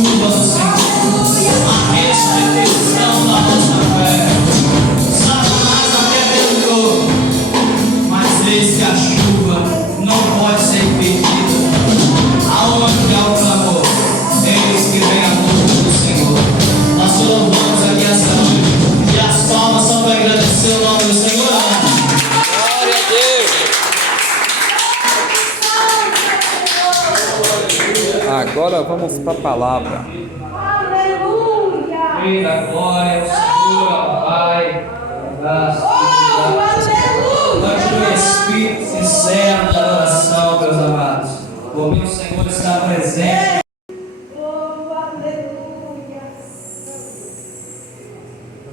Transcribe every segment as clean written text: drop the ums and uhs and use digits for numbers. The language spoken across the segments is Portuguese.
chuva do Senhor, a restituição da nossa fé. Satanás até tentou, mas eis que a chuva não pode ser impedida. Aonde há o clamor, eis que vem a boca do Senhor. Nós louvamos aqui essa noite, e as palmas são para agradecer o nome do Senhor. Glória a Deus. Agora vamos para a palavra. Aleluia! Rei da glória, o Senhor, ó Pai, graças o Espírito sincero da oração, meus amados. Porque o Senhor está presente. Oh, aleluia!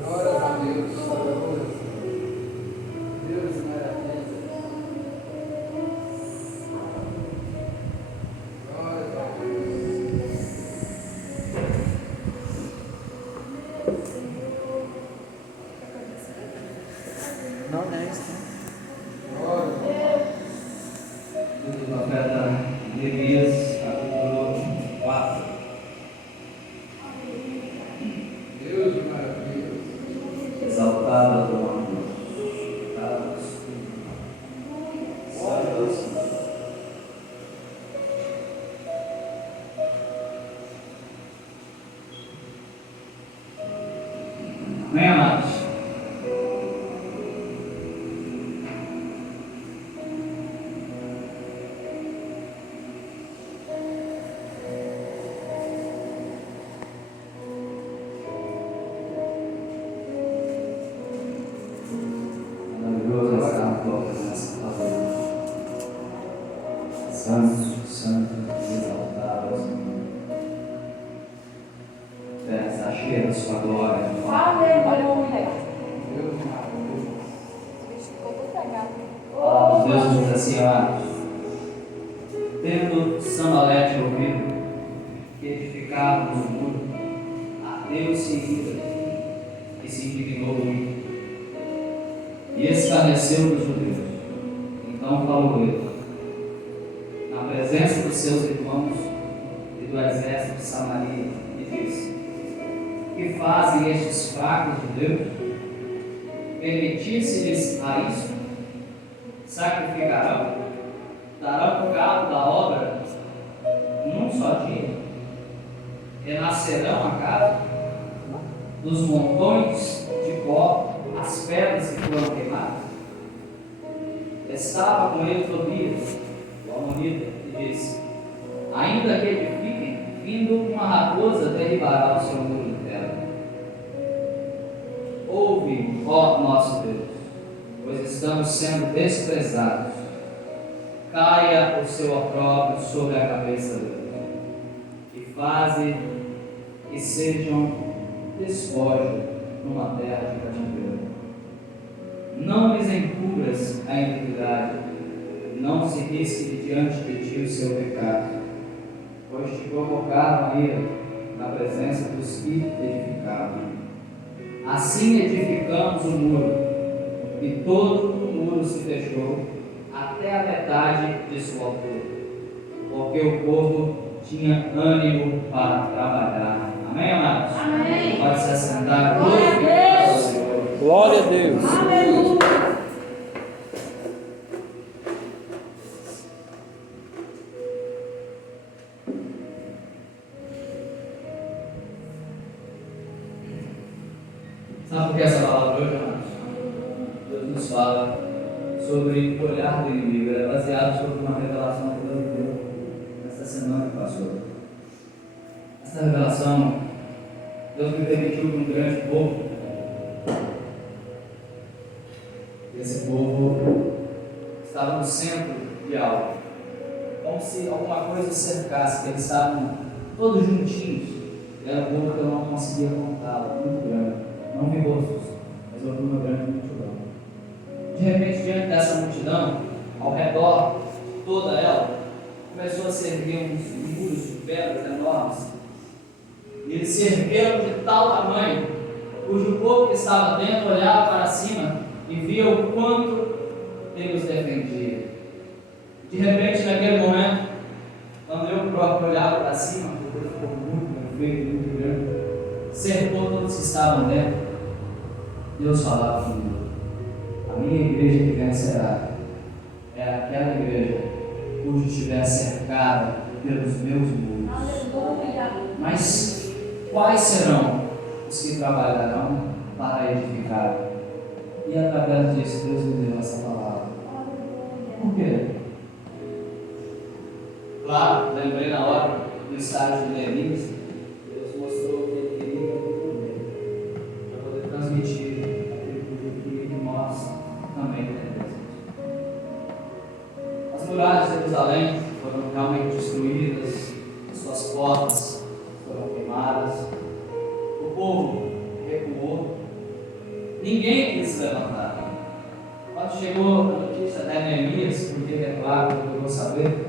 Glória a Deus. Deus maravilha. Glória a Deus. Não, não é isso. Glória a Deus. Do profeta Neemias, capítulo 4. Deus maravilha. Exaltado a tua mão, Deus. Santo. Amém, amados? Maravilhoso estar na tua presença, Pai. Santo, santo, exaltado, Senhor. Terra está cheia da sua glória. Aleluia! Deus maravilha. A palavra de Deus diz assim, amados: tendo Sambalete ouvido que edificávamos o muro, ardeu-se em ira e se indignou muito, e escarneceu dos judeus. Então falou ele, na presença dos seus irmãos e do exército de Samaria, e disse: que fazem estes fracos de Deus? Permitisse-lhes a isso? Sacrificarão? Darão cabo da obra num só dia? Renascerão acaso? Dos montões de pó, as pedras que foram queimadas? Estava com ele Tobias, o amonita, e disse: ainda que edifiquem, vindo uma raposa derribará o seu muro de terra. Ouve, ó nosso Deus, pois estamos sendo desprezados. Caia o seu opróbrio sobre a cabeça deles, e faze que sejam despojo numa terra de cativeiro. Não lhes encubras a iniquidade, não se risque diante de ti o seu pecado, pois te provocaram a ira na presença dos que edificavam. Assim edificamos o muro, e todo o muro se fechou até a metade de sua altura, porque o povo tinha ânimo para trabalhar. Amém, amados? Amém. Pode se assentar. Glória a Deus. Senhor. Glória a Deus. Aleluia! Sabe por que essa palavra hoje, amados? Deus nos fala sobre o olhar do inimigo. É baseado sobre uma revelação que Deus deu nesta semana que passou. Essa revelação, Deus me permitiu que um grande povo, esse povo estava no centro de algo, como se alguma coisa os cercasse, que eles estavam todos juntinhos. Era um povo que eu não conseguia contá-lo, muito grande. Não vi rostos, mas houve uma grande multidão. De repente, diante dessa multidão, ao redor de toda ela, começou a se erguer uns muros de pedras enormes. E eles se ergueram de tal tamanho, cujo povo que estava dentro olhava para cima e via o quanto ele os defendia. De repente, naquele momento, quando eu próprio olhava para cima, o povo ficou muito efeito muito grande. Cercou todos que estavam dentro. Deus falava comigo: a minha igreja que vencerá é aquela igreja cujo estiver cercada pelos meus muros. Aleluia. Mas quais serão os que trabalharão para edificar? E através disso Deus me deu essa palavra. Por quê? Claro, lembrei na hora do estágio de Neemias, Deus mostrou que ele queria poder para poder transmitir aquele poder que ele mostra também temos. As muralhas de Jerusalém foram realmente destruídas, suas portas foram queimadas, o povo recuou, ninguém quis se levantar. Quando chegou a notícia até Neemias, porque é claro que eu vou saber,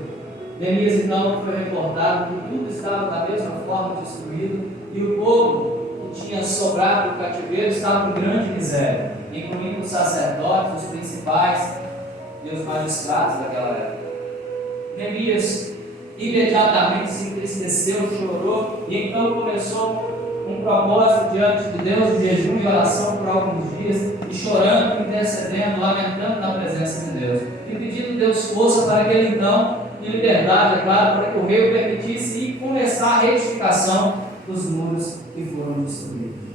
Neemias então foi reportado que tudo estava da mesma forma destruído e o povo que tinha sobrado do cativeiro estava em grande miséria, incluindo os sacerdotes, os principais e os magistrados daquela época. Neemias imediatamente se entristeceu, chorou e então começou um propósito diante de Deus, de jejum e oração por alguns dias, e chorando, intercedendo, lamentando na presença de Deus, e pedindo a Deus força para que ele então, de liberdade, é claro, para que o rei o permitisse e começar a reedificação dos muros que foram destruídos.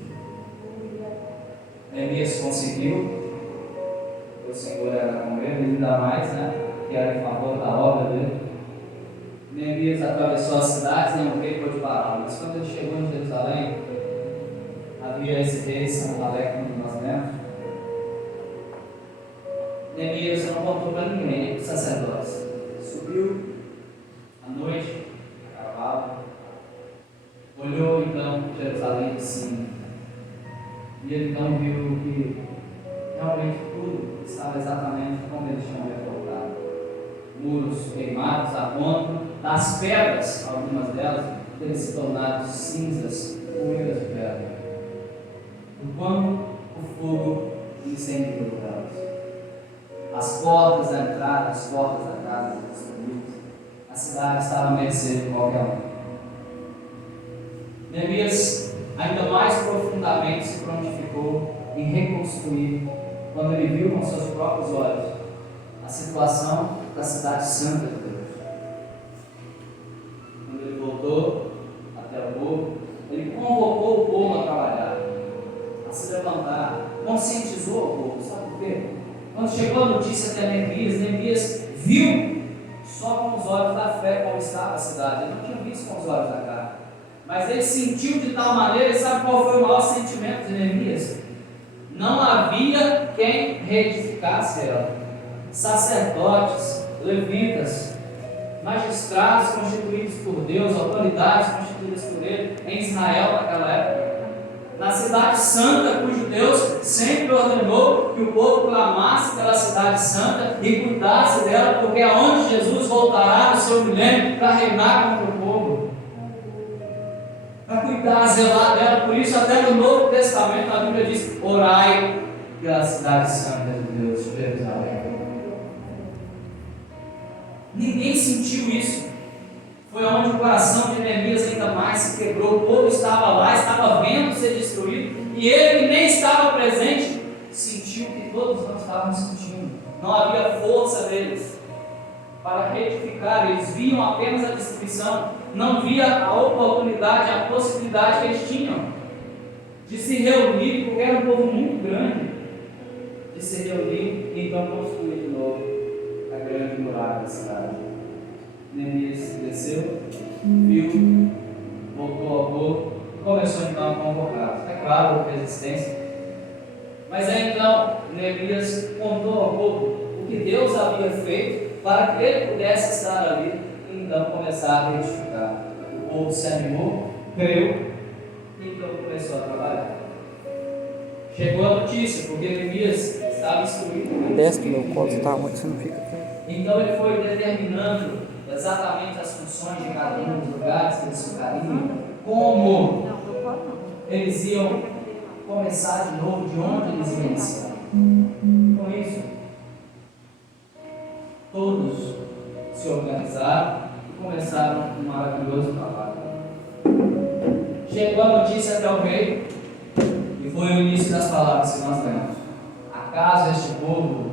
Neemias conseguiu, o Senhor era com ele, ainda mais, que era em favor da obra dele. Neemias atravessou as cidades, não rei pôde parar, mas quando ele chegou em Jerusalém, havia esse rei Sanbalé, como nós lemos. Neemias não contou para ninguém, nem para os sacerdotes. Subiu à noite, a cavalo, olhou então Jerusalém de cima, e ele então viu que realmente tudo estava exatamente como eles tinham reportado. Muros queimados a ponto das pedras, algumas delas, terem se tornado cinzas, poeiras de pedra, do quanto o fogo incendiou elas. As portas da entrada, as portas da casa destruídas, a cidade estava à mercê de qualquer um. Neemias ainda mais profundamente se prontificou em reconstruir, quando ele viu com seus próprios olhos a situação da cidade santa de Deus. Quando ele voltou até o povo, ele convocou o povo a trabalhar, a se levantar, conscientizou o povo. Sabe por quê? Quando chegou a notícia até Neemias viu só com os olhos da fé como estava a cidade. Ele não tinha visto com os olhos da carne, mas ele sentiu de tal maneira. E sabe qual foi o maior sentimento de Neemias? Não havia quem reedificasse ela. Sacerdotes, levitas, magistrados constituídos por Deus, autoridades constituídas por Ele em Israel naquela época, na cidade santa, cujo Deus sempre ordenou que o povo clamasse pela cidade santa e cuidasse dela, porque é onde Jesus voltará no seu milênio para reinar contra o povo, para cuidar, zelar dela. Por isso até no Novo Testamento a Bíblia diz: orai pela cidade santa de Deus, Jerusalém. Ninguém sentiu isso. Foi onde o coração de Neemias ainda mais se quebrou. O povo estava lá, estava vendo ser destruído, e ele, que nem estava presente, sentiu que todos nós estávamos sentindo. Não havia força deles para reedificar. Eles viam apenas a destruição, não via a oportunidade, a possibilidade que eles tinham de se reunir, porque era um povo muito grande, de se reunir e então construir de novo a grande muralha da cidade. Neemias desceu, viu, voltou ao povo e começou então a convocar. É claro, houve resistência, mas aí então Neemias contou ao povo o que Deus havia feito para que ele pudesse estar ali e então começar a reedificar. O povo se animou, creu e então começou a trabalhar. Chegou a notícia, porque Neemias estava instruído. Desce do meu colo, tá onde você não fica aqui. Então ele foi determinando exatamente as funções de cada um dos lugares que eles ficariam, como eles iam começar de novo, de onde eles iam iniciar. Com isso, todos se organizaram e começaram um maravilhoso trabalho. chegou a notícia até o rei, e foi o início das palavras que nós lemos. Acaso este povo,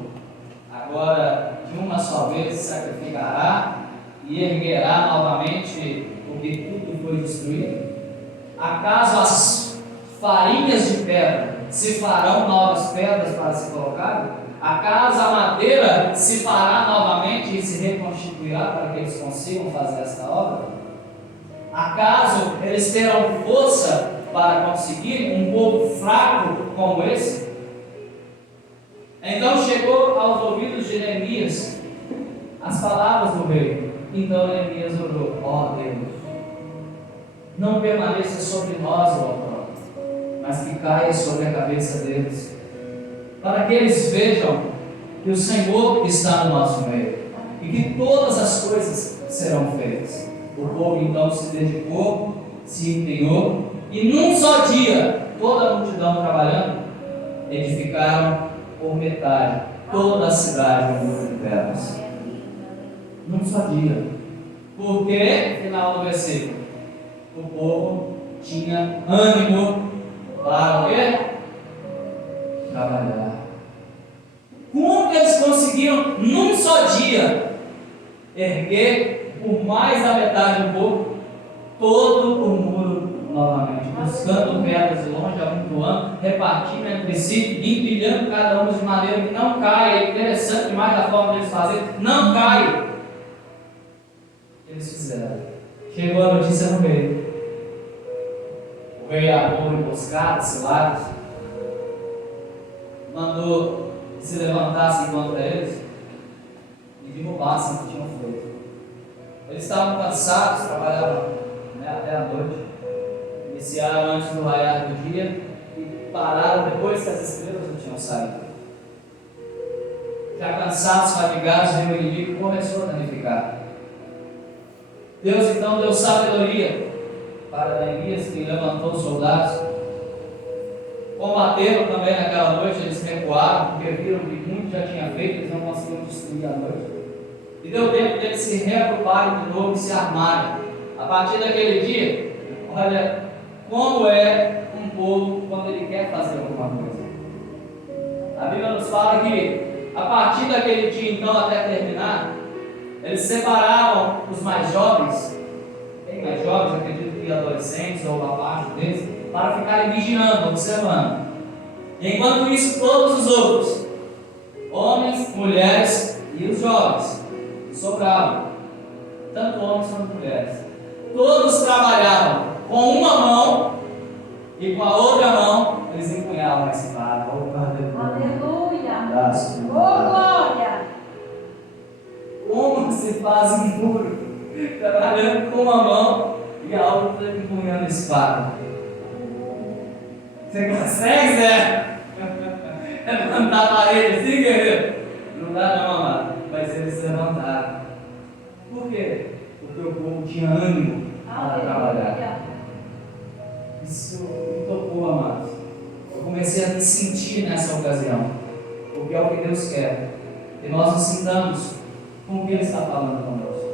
agora de uma só vez, sacrificará e erguerá novamente o que tudo foi destruído? Acaso as farinhas de pedra se farão novas pedras para se colocar? Acaso a madeira se fará novamente e se reconstituirá para que eles consigam fazer esta obra? Acaso eles terão força para conseguir um povo fraco como esse? Então chegou aos ouvidos de Neemias as palavras do rei. Então Neemias orou: ó Deus, não permaneça sobre nós o opróbrio, mas que caia sobre a cabeça deles, para que eles vejam que o Senhor está no nosso meio e que todas as coisas serão feitas. O povo então se dedicou, se empenhou, e num só dia, toda a multidão trabalhando, edificaram por metade toda a cidade com muro de pedras. Num só dia. Porque, final do versículo, o povo tinha ânimo para o quê? Trabalhar. Como que eles conseguiram, num só dia, erguer por mais da metade do povo todo o muro novamente, buscando pedras de longe, amontoando, repartindo entre si, empilhando cada uma de maneira que não caia? É interessante demais a forma de eles fazerem, não cai. Eles fizeram. Chegou a notícia no rei. O rei armou emboscadas, ciladas, mandou que se levantassem contra eles e derrubassem o que tinham feito. Eles estavam cansados, trabalhavam até a noite, iniciaram antes do raiar do dia e pararam depois que as estrelas não tinham saído. Já cansados, fatigados, o inimigo começou a danificar. Deus então deu sabedoria para Neemias, que levantou os soldados. Combateram também naquela noite, eles recuaram, porque viram que muito já tinha feito, eles não conseguiam destruir a noite. E deu tempo deles se reagruparem de novo e se armarem. A partir daquele dia, olha como é um povo quando ele quer fazer alguma coisa. A Bíblia nos fala que a partir daquele dia então até terminar, eles separavam os mais jovens, bem mais jovens, acredito que adolescentes ou abaixo deles, para ficarem vigiando, observando. E enquanto isso, todos os outros, homens, mulheres e os jovens, sobravam, tanto homens quanto mulheres, todos trabalhavam com uma mão e com a outra mão eles empunhavam a espada. Aleluia! Oh, glória! Como se faz um muro trabalhando com uma mão e a outra empunhando a espada? Você consegue, Zé? Levantar a parede assim, guerreiro? Não dá não, amado. Mas eles se levantaram. Por quê? Porque o povo tinha ânimo para trabalhar. Isso me tocou, amados. Eu comecei a me sentir nessa ocasião. Porque é o que Deus quer. Que nós nos sintamos com o que Ele está falando conosco.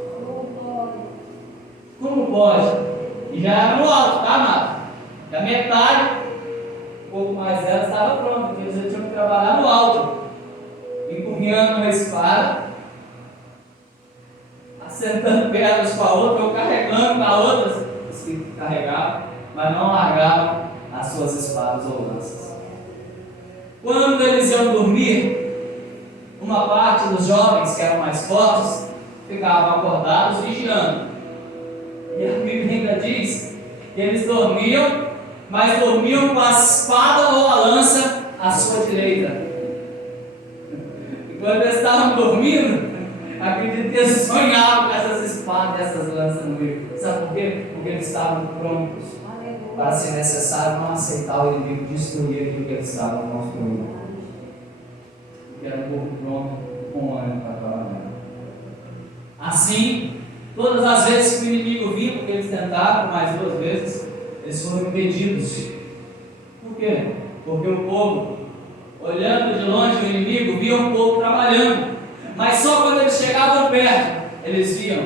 Como pode? E já era no alto, tá, amado? Da metade, um pouco mais dela estava pronto, porque eles já tinham que trabalhar no alto, empunhando uma espada, acertando pedras com a outra, ou carregando com a outra, os que carregavam, mas não largavam as suas espadas ou lanças. Quando eles iam dormir, uma parte dos jovens que eram mais fortes ficavam acordados vigiando. E a Bíblia ainda diz que eles dormiam, mas dormiam com a espada ou a lança à sua direita. E quando eles estavam dormindo, acredito que eles sonhavam com essas espadas, essas lanças no meio. Sabe por quê? Porque eles estavam prontos para, se necessário, não aceitar o inimigo, destruir aquilo que eles estavam construindo. Porque era um povo pronto, com ânimo para trabalhar. Assim, todas as vezes que o inimigo vinha, porque eles tentaram mais 2 vezes, eles foram impedidos. Por quê? Porque o povo, olhando de longe o inimigo, via o povo trabalhando. Mas só quando eles chegavam perto, eles viam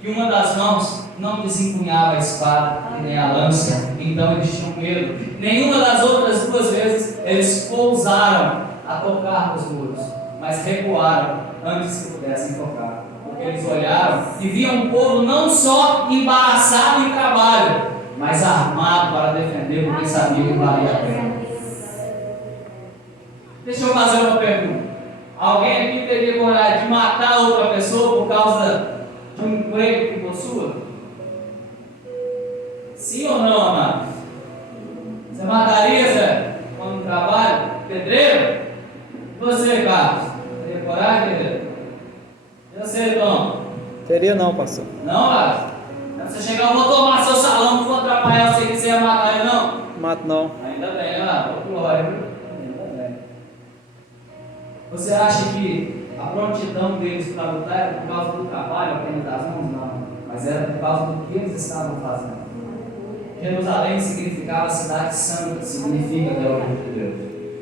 que uma das mãos não desempunhava a espada e nem a lança, então eles tinham medo. Nenhuma das outras duas vezes eles ousaram a tocar nos muros, mas recuaram antes que pudessem tocar, porque eles olharam e viam um povo não só embaraçado em trabalho, mas armado para defender, porque sabiam que valia a pena. Deixa eu fazer uma pergunta. Alguém aqui teria coragem de matar outra pessoa por causa de um emprego que possua? Sim ou não, amados? Você mataria, Zé, quando trabalha? Pedreiro? E você, Carlos? Teria coragem, pedreiro? E você, Tom? Teria não, pastor. Não, Carlos? Você chegar, eu vou tomar seu salão, não vou atrapalhar você que você ia matar ele, não? Mato não. Ainda bem, né? Glória, viu? Ainda bem. Você acha que a prontidão deles para lutar era por causa do trabalho apenas das mãos? Não. Mas era por causa do que eles estavam fazendo. Jerusalém significava cidade santa, significa até o nome de Deus.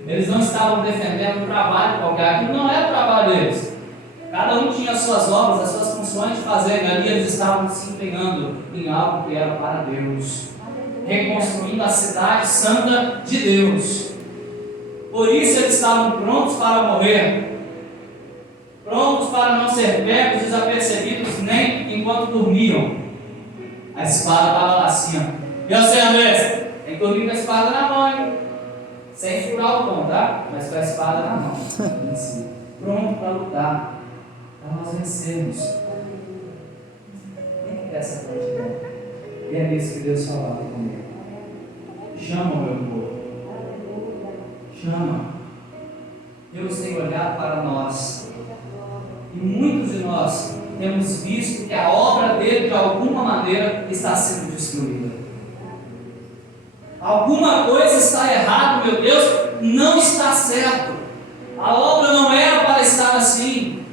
Eles não estavam defendendo um trabalho qualquer, aquilo não era o trabalho deles. Cada um tinha as suas obras, as suas funções de fazer, e ali eles estavam se empenhando em algo que era para Deus, reconstruindo a cidade santa de Deus. Por isso eles estavam prontos para morrer, prontos para não ser pegos, desapercebidos, nem enquanto dormiam. A espada estava lá assim, ó. E você, Andrés? Tem que dormir com a espada na mão, hein? Sem furar o tom, tá? Mas com a espada na mão. Pronto para lutar, para nós vencermos. Quem que quer essa prontidão? E é isso que Deus falava comigo. Chama o meu povo. Chama. Deus tem olhado para nós. E muitos de nós temos visto que a obra dele, de alguma maneira, está sendo destruída. Alguma coisa está errada, meu Deus, não está certo. A obra não era para estar assim.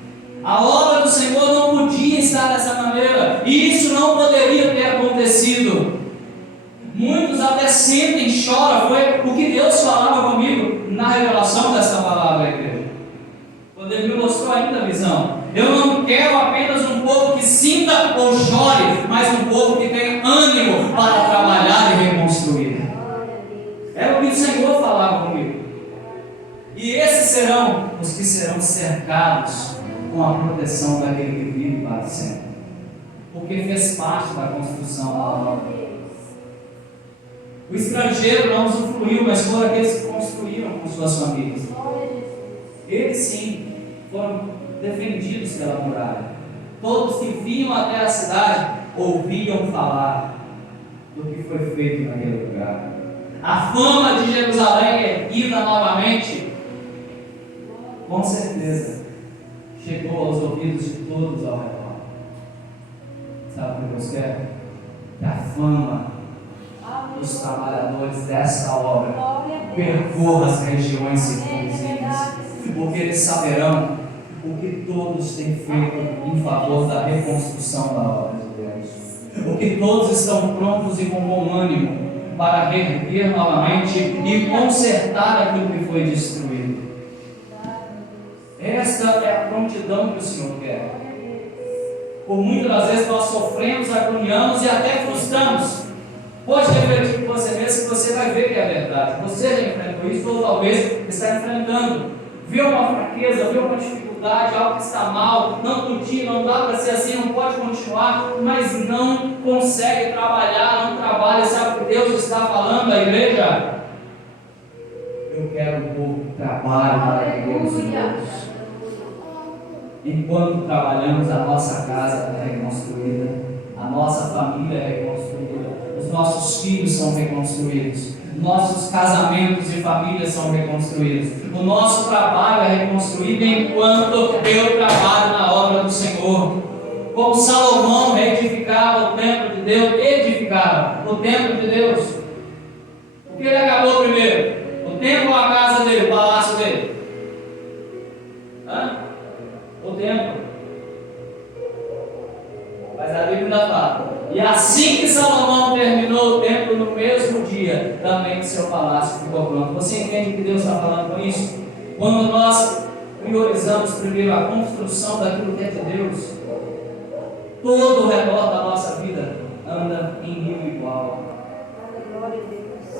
A obra do Senhor não podia estar dessa maneira. E isso não poderia ter acontecido. Muitos até sentem e choram. Foi o que Deus falava comigo na revelação dessa palavra, igreja. Quando Ele me mostrou ainda a visão. Eu não quero apenas um povo que sinta ou chore, mas um povo que tenha ânimo para trabalhar e reconstruir. É o que o Senhor falava comigo. E esses serão os que serão cercados com a proteção daquele que vive para sempre. Porque fez parte da construção da obra. O estrangeiro não usufruiu, mas foram aqueles que construíram com suas famílias. Eles sim foram defendidos pela muralha. Todos que vinham até a cidade ouviam falar do que foi feito naquele lugar. A fama de Jerusalém erguida novamente, com certeza, chegou aos ouvidos de todos ao redor. Sabe o que Deus quer? Que a fama dos trabalhadores desta obra percorra as regiões circunvizinhas, porque eles saberão o que todos têm feito em favor da reconstrução da obra de Deus. Porque todos estão prontos e com bom ânimo para reerguer novamente e consertar aquilo que foi destruído. Esta é a prontidão que o Senhor quer. Por muitas das vezes nós sofremos, agoniamos e até frustramos. Pode refletir com você mesmo que você vai ver que é verdade. Você já enfrentou isso ou talvez está enfrentando. Vê uma fraqueza, vê uma dificuldade, algo que está mal, não podia, não dá para ser assim, não pode continuar, mas não consegue trabalhar, não trabalha. Sabe o que Deus está falando à igreja? Eu quero um povo que trabalhe para Deus. Enquanto trabalhamos, a nossa casa é reconstruída, a nossa família é reconstruída, os nossos filhos são reconstruídos, nossos casamentos e famílias são reconstruídos, o nosso trabalho é reconstruído enquanto eu trabalho na obra do Senhor. Como Salomão reedificava o templo de Deus, edificava o templo de Deus. O que ele acabou primeiro? O templo ou a casa dele, o palácio dele? O templo. Mas a Bíblia ainda fala: e assim que Salomão terminou o templo, no mesmo dia, também o seu palácio ficou pronto. Você entende o que Deus está falando com isso? Quando nós priorizamos primeiro a construção daquilo que é de Deus, todo o redor da nossa vida anda em rio igual. Glória a Deus.